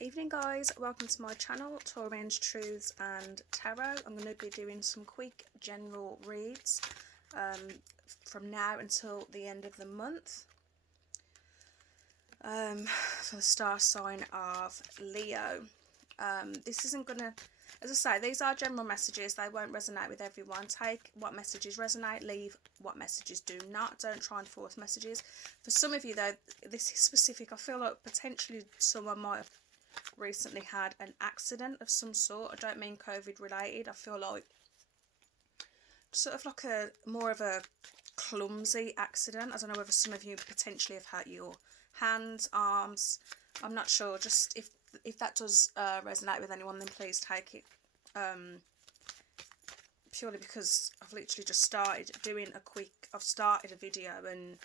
Evening guys, welcome to my channel, Tormen's Truths and Tarot. I'm going to be doing some quick general reads from now until the end of the month for the star sign of Leo. This isn't going to, as I say, these are general messages. They won't resonate with everyone. Take what messages resonate, leave what messages do not. Don't try and force messages. For some of you though, this is specific. I feel like potentially someone might have recently had an accident of some sort. I don't mean COVID related. I feel like sort of like a more of a clumsy accident. I don't know whether some of you potentially have hurt your hands, arms. I'm not sure. Just if that does resonate with anyone, then please take it. Purely because I've literally just started doing I've started a video and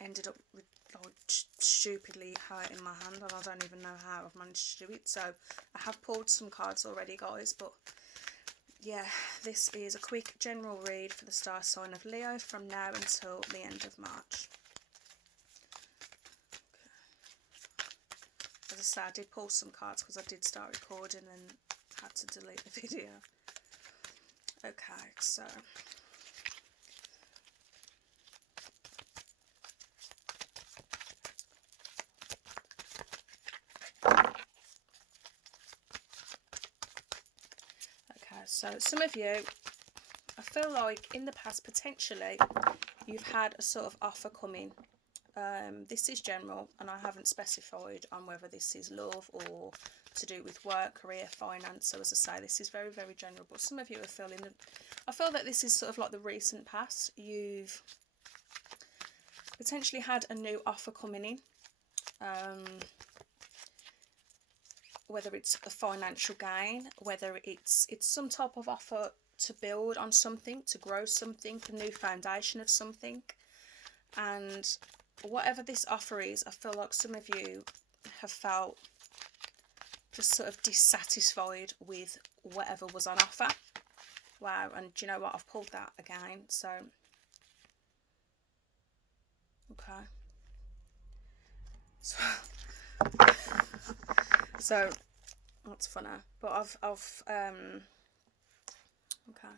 ended up with like stupidly hurting my hand, and I don't even know how I've managed to do it. So I have pulled some cards already guys, but yeah, this is a quick general read for the star sign of Leo from now until the end of March. As I said, I did pull some cards because I did start recording and had to delete the video. Okay, so so some of you, I feel like in the past potentially you've had a sort of offer coming. This is general and I haven't specified on whether this is love or to do with work, career, finance. So as I say, this is very, very general, but some of you are feeling that, I feel that this is sort of like the recent past. You've potentially had a new offer coming in. Whether it's a financial gain, whether it's some type of offer to build on something, to grow something, a new foundation of something. And whatever this offer is, I feel like some of you have felt just sort of dissatisfied with whatever was on offer. Wow, and do you know what? I've pulled that again, so okay. So that's funny, but I've okay.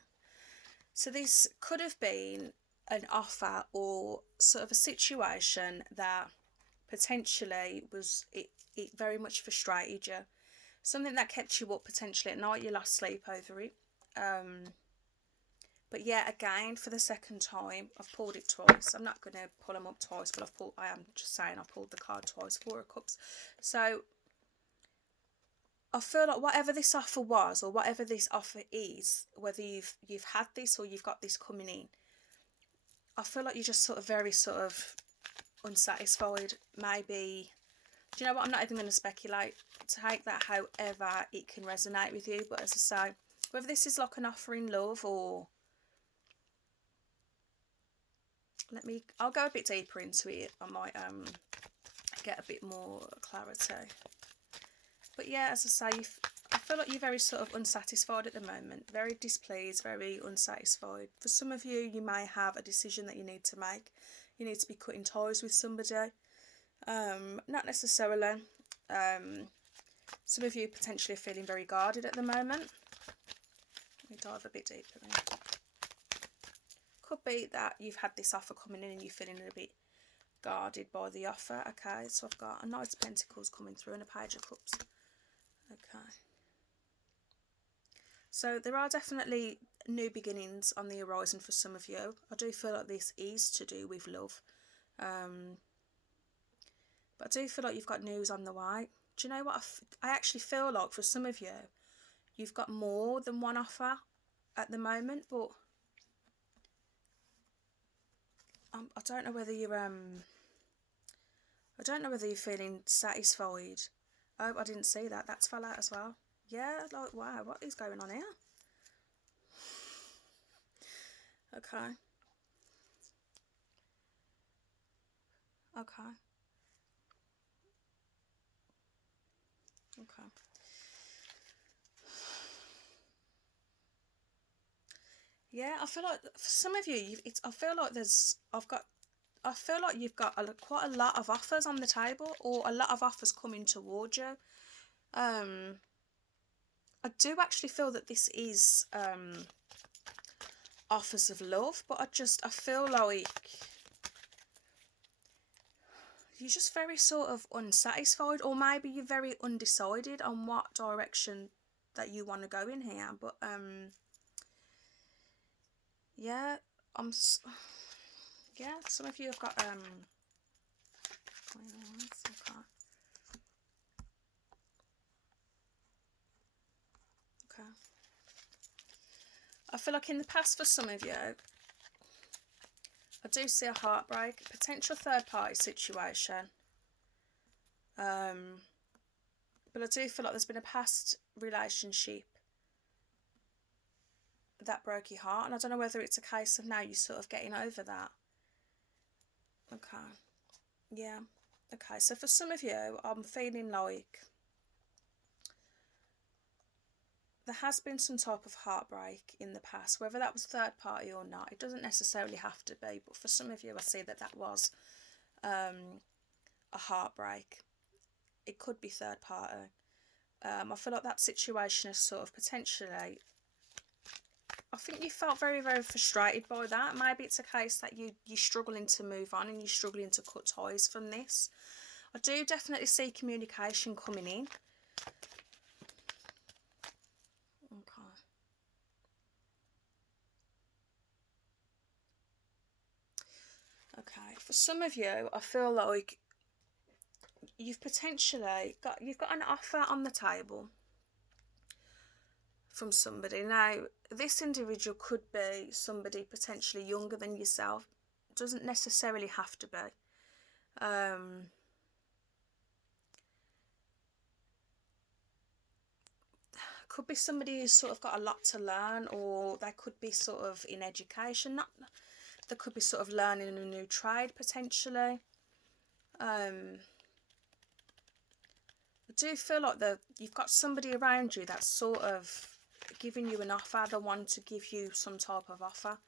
So this could have been an offer or sort of a situation that potentially was it very much frustrated you. Something that kept you up potentially at night. You lost sleep over it. But yeah, again, for the second time, I've pulled it twice. I'm not going to pull them up twice, but I am just saying I pulled the card twice. Four of Cups. So I feel like whatever this offer was, or whatever this offer is, whether you've had this or you've got this coming in, I feel like you're just sort of very sort of unsatisfied. Maybe, do you know what? I'm not even going to speculate. Take that however it can resonate with you. But as I say, whether this is like an offer in love or I'll go a bit deeper into it. I might get a bit more clarity. But yeah, as I say, I feel like you're very sort of unsatisfied at the moment. Very displeased, very unsatisfied. For some of you, you may have a decision that you need to make. You need to be cutting ties with somebody. Not necessarily. Some of you potentially are feeling very guarded at the moment. Let me dive a bit deeper then. Could be that you've had this offer coming in and you're feeling a bit guarded by the offer. Okay, so I've got a Knight of Pentacles coming through and a Page of Cups. Okay. So there are definitely new beginnings on the horizon for some of you. I do feel like this is to do with love. But I do feel like you've got news on the way. Do you know what? I actually feel like for some of you, you've got more than one offer at the moment, but I don't know whether you're feeling satisfied. Oh, I didn't see that. That's fell out as well. Yeah, like wow, what is going on here? Okay. Okay. Okay. Yeah, I feel like for some of you, I feel like you've got quite a lot of offers on the table, or a lot of offers coming towards you. I do actually feel that this is offers of love, but I feel like you're just very sort of unsatisfied, or maybe you're very undecided on what direction that you want to go in here. But yeah, yeah, some of you have got okay. Okay. I feel like in the past for some of you, I do see a heartbreak, potential third party situation. But I do feel like there's been a past relationship that broke your heart, and I don't know whether it's a case of now you're sort of getting over that. Okay. Yeah. Okay, so for some of you, I'm feeling like there has been some type of heartbreak in the past, whether that was third party or not. It doesn't necessarily have to be, but for some of you, I see that that was a heartbreak. It could be third party. I feel like that situation is sort of potentially, I think you felt very, very frustrated by that. Maybe it's a case that you're struggling to move on and you're struggling to cut ties from this. I do definitely see communication coming in. Okay. Okay, for some of you, I feel like you've got an offer on the table from somebody. Now, this individual could be somebody potentially younger than yourself. It doesn't necessarily have to be. Could be somebody who's sort of got a lot to learn, or they could be sort of in education. Not, they could be sort of learning a new trade potentially. I do feel like you've got somebody around you that's sort of giving you an offer. They want to give you some type of offer.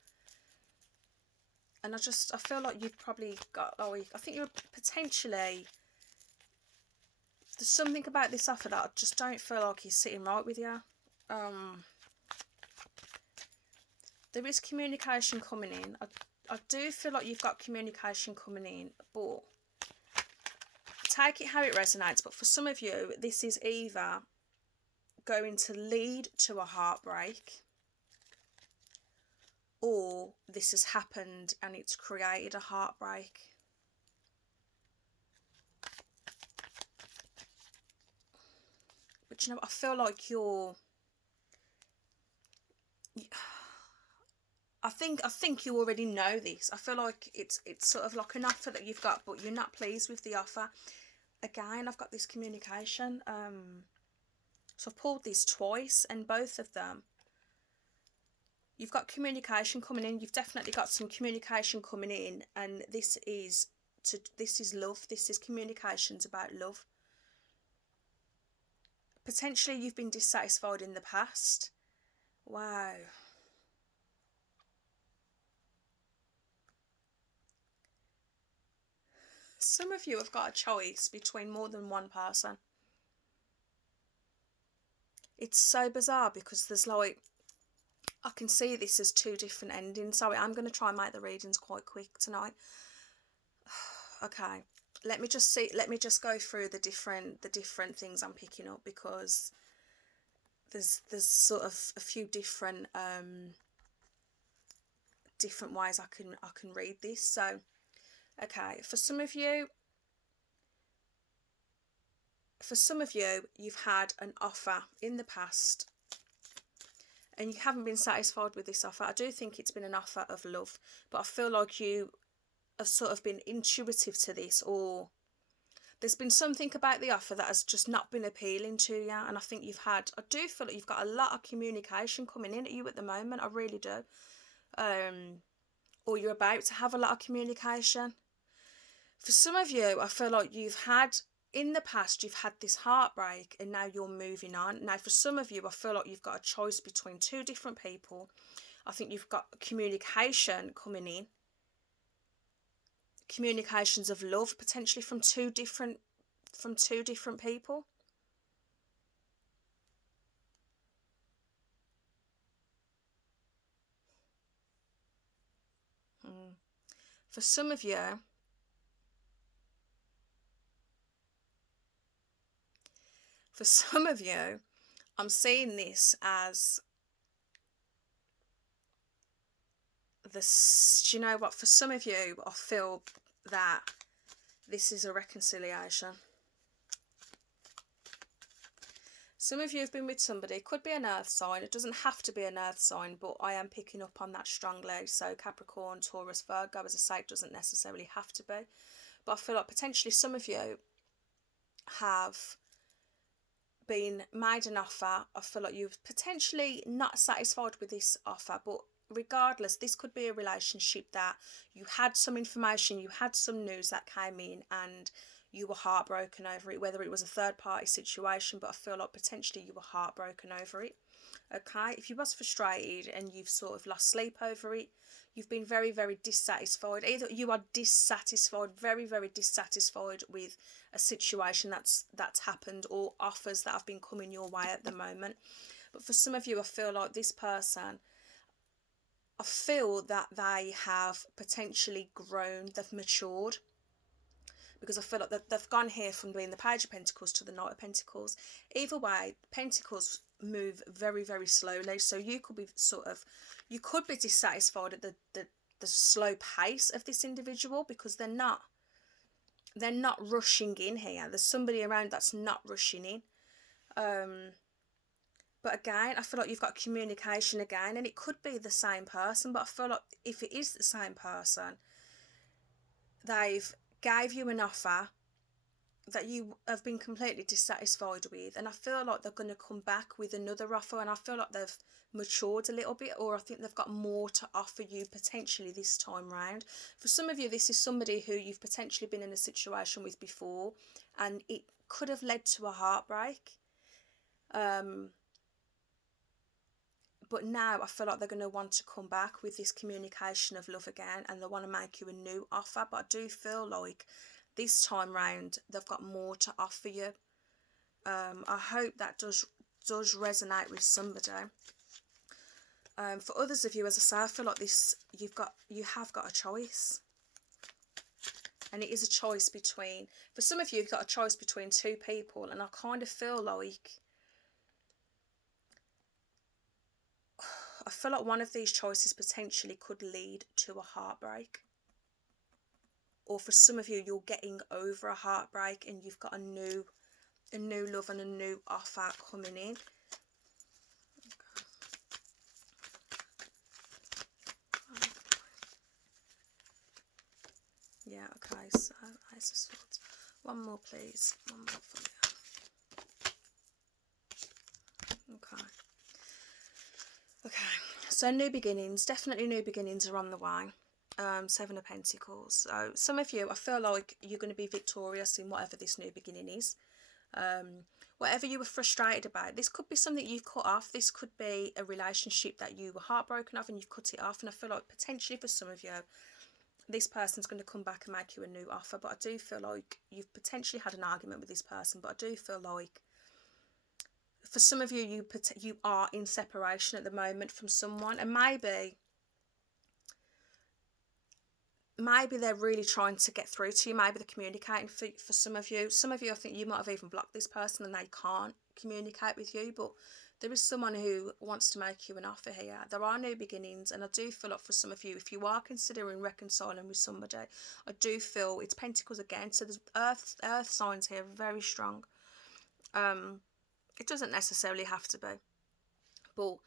And I feel like you've probably got, I think you're potentially, there's something about this offer that I just don't feel like he's sitting right with you. There is communication coming in. I do feel like you've got communication coming in, but take it how it resonates. But for some of you, this is either going to lead to a heartbreak, or this has happened and it's created a heartbreak. But you know, I feel like I think you already know this. I feel like it's sort of like an offer that you've got, but you're not pleased with the offer. Again, I've got this communication. So I've pulled these twice, and both of them, you've got communication coming in. You've definitely got some communication coming in, and this is love. This is communications about love. Potentially you've been dissatisfied in the past. Wow. Some of you have got a choice between more than one person. It's so bizarre because there's like, I can see this as two different endings. Sorry, I'm going to try and make the readings quite quick tonight. Okay, let me just go through the different things I'm picking up, because there's sort of a few different ways I can read this. So okay, for some of you, you've had an offer in the past and you haven't been satisfied with this offer. I do think it's been an offer of love, but I feel like you have sort of been intuitive to this, or there's been something about the offer that has just not been appealing to you. And I do feel like you've got a lot of communication coming in at you at the moment. I really do. Or you're about to have a lot of communication. For some of you, I feel like in the past, you've had this heartbreak and now you're moving on. Now, for some of you, I feel like you've got a choice between two different people. I think you've got communication coming in. Communications of love, potentially from two different people. For some of you, I'm seeing this as this. Do you know what? For some of you, I feel that this is a reconciliation. Some of you have been with somebody, it could be an earth sign, it doesn't have to be an earth sign, but I am picking up on that strongly. So Capricorn, Taurus, Virgo, as I say, it doesn't necessarily have to be. But I feel like potentially some of you have been made an offer. I feel like you're potentially not satisfied with this offer, but regardless, this could be a relationship that you had some information, you had some news that came in, and you were heartbroken over it, whether it was a third party situation, but I feel like potentially you were heartbroken over it. Okay, if you was frustrated and you've sort of lost sleep over it, you've been very, very dissatisfied. Either you are dissatisfied, very, very dissatisfied with a situation that's happened, or offers that have been coming your way at the moment. But for some of you, I feel like this person, I feel that they have potentially grown, they've matured. Because I feel like they've gone here from being the Page of Pentacles to the Knight of Pentacles. Either way, Pentacles move very, very slowly. So you could be you could be dissatisfied at the slow pace of this individual, because they're not rushing in here. There's somebody around that's not rushing in. But again, I feel like you've got communication again, and it could be the same person, but I feel like if it is the same person, they've gave you an offer that you have been completely dissatisfied with, and I feel like they're going to come back with another offer, and I feel like they've matured a little bit, or I think they've got more to offer you potentially this time round. For some of you, this is somebody who you've potentially been in a situation with before, and it could have led to a heartbreak. But now I feel like they're going to want to come back with this communication of love again, and they want to make you a new offer. But I do feel like this time round they've got more to offer you. I hope that does resonate with somebody. For others of you, as I say, I feel like you have got a choice. And it is a choice between, for some of you, you've got a choice between two people, and I kind of feel like one of these choices potentially could lead to a heartbreak. Or for some of you, you're getting over a heartbreak and you've got a new love and a new offer coming in. Okay. Yeah, okay, so Ace of Swords. One more, please. One more for you. Okay. Okay, so new beginnings, definitely new beginnings are on the way. Seven of Pentacles. So some of you, I feel like you're going to be victorious in whatever this new beginning is. Whatever you were frustrated about, this could be something you've cut off. This could be a relationship that you were heartbroken of and you've cut it off. And I feel like potentially for some of you, this person's going to come back and make you a new offer. But I do feel like you've potentially had an argument with this person. But I do feel like for some of you, you are in separation at the moment from someone, and maybe they're really trying to get through to you. Maybe they're communicating for some of you. Some of you, I think you might have even blocked this person and they can't communicate with you, but there is someone who wants to make you an offer here. There are new beginnings, and I do feel like for some of you, if you are considering reconciling with somebody, I do feel it's Pentacles again, so there's earth signs here, very strong. It doesn't necessarily have to be, but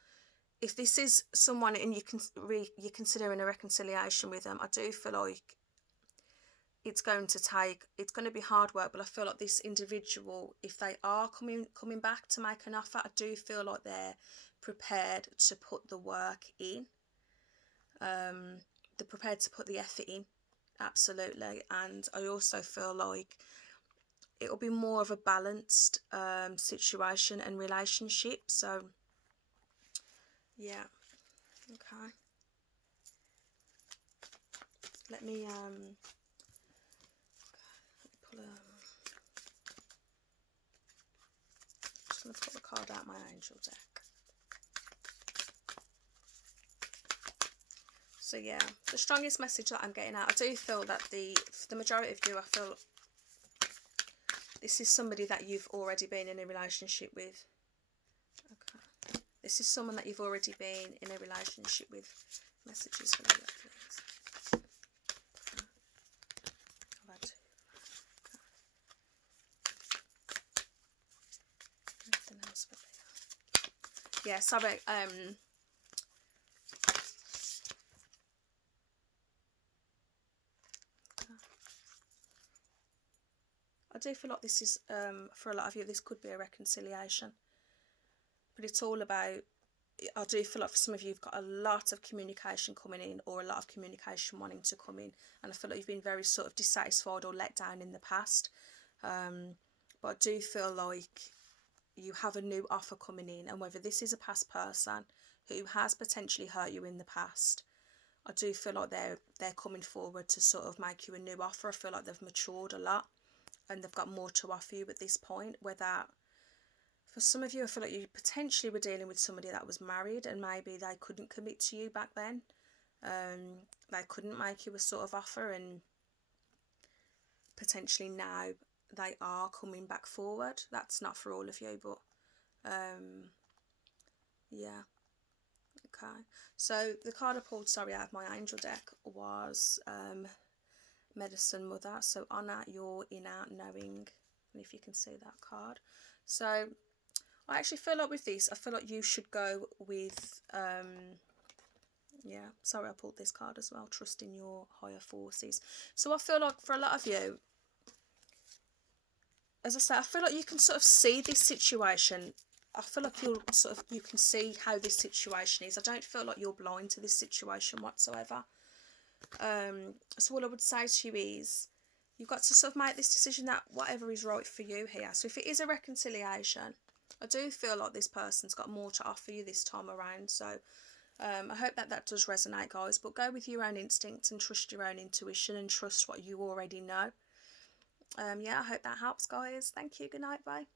if this is someone and you're considering a reconciliation with them, I do feel like it's going to be hard work, but I feel like this individual, if they are coming back to make an offer, I do feel like they're prepared to put the work in. They're prepared to put the effort in, absolutely. And I also feel like it'll be more of a balanced situation and relationship. So yeah, okay. Let me pull just going to pull the card out my angel deck. So yeah, the strongest message that I'm getting out, I do feel that for the majority of you, I feel this is somebody that you've already been in a relationship with. Okay. This is someone that you've already been in a relationship with. Messages for me, please. I've had two. Anything else for me? Yeah, sorry. I do feel like this is, for a lot of you, this could be a reconciliation. But it's all about, I do feel like for some of you, you've got a lot of communication coming in, or a lot of communication wanting to come in. And I feel like you've been very sort of dissatisfied or let down in the past. But I do feel like you have a new offer coming in. And whether this is a past person who has potentially hurt you in the past, I do feel like they're coming forward to sort of make you a new offer. I feel like they've matured a lot and they've got more to offer you at this point. Whether for some of you, I feel like you potentially were dealing with somebody that was married and maybe they couldn't commit to you back then. They couldn't make you a sort of offer, and potentially now they are coming back forward. That's not for all of you, but yeah. Okay, so the card I pulled, sorry, out of my angel deck was Medicine Mother. So honour your inner knowing, and if you can see that card. So I actually feel like with this, I feel like you should go with yeah, sorry, I pulled this card as well, trust in your higher forces. So I feel like for a lot of you, as I say, I feel like you can sort of see this situation. I feel like you can see how this situation is. I don't feel like you're blind to this situation whatsoever. So all I would say to you is, you've got to sort of make this decision that whatever is right for you here. So if it is a reconciliation, I do feel like this person's got more to offer you this time around. So I hope that does resonate, guys. But go with your own instincts and trust your own intuition and trust what you already know. Yeah, I hope that helps, guys. Thank you. Good night. Bye.